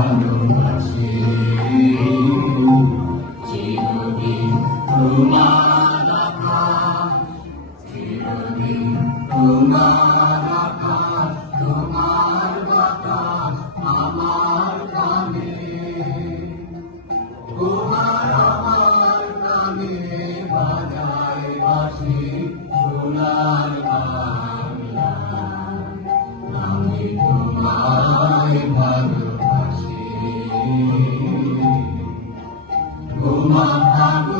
ভালোবাসি চিরদিন তোমার চিরদিন তোমার তোমার কথা আমার কানে তোমার আমার কানে বাজায় বাসি সোনার বাংলা আমি তোমায় ভালো Om Namah Shivaya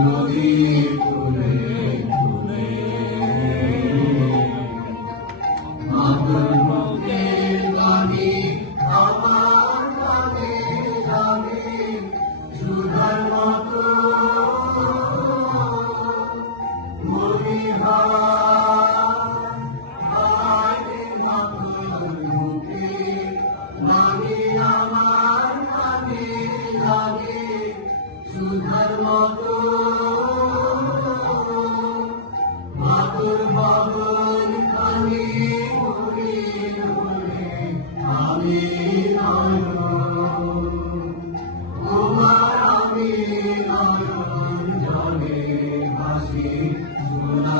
নদী ফুলে Amen.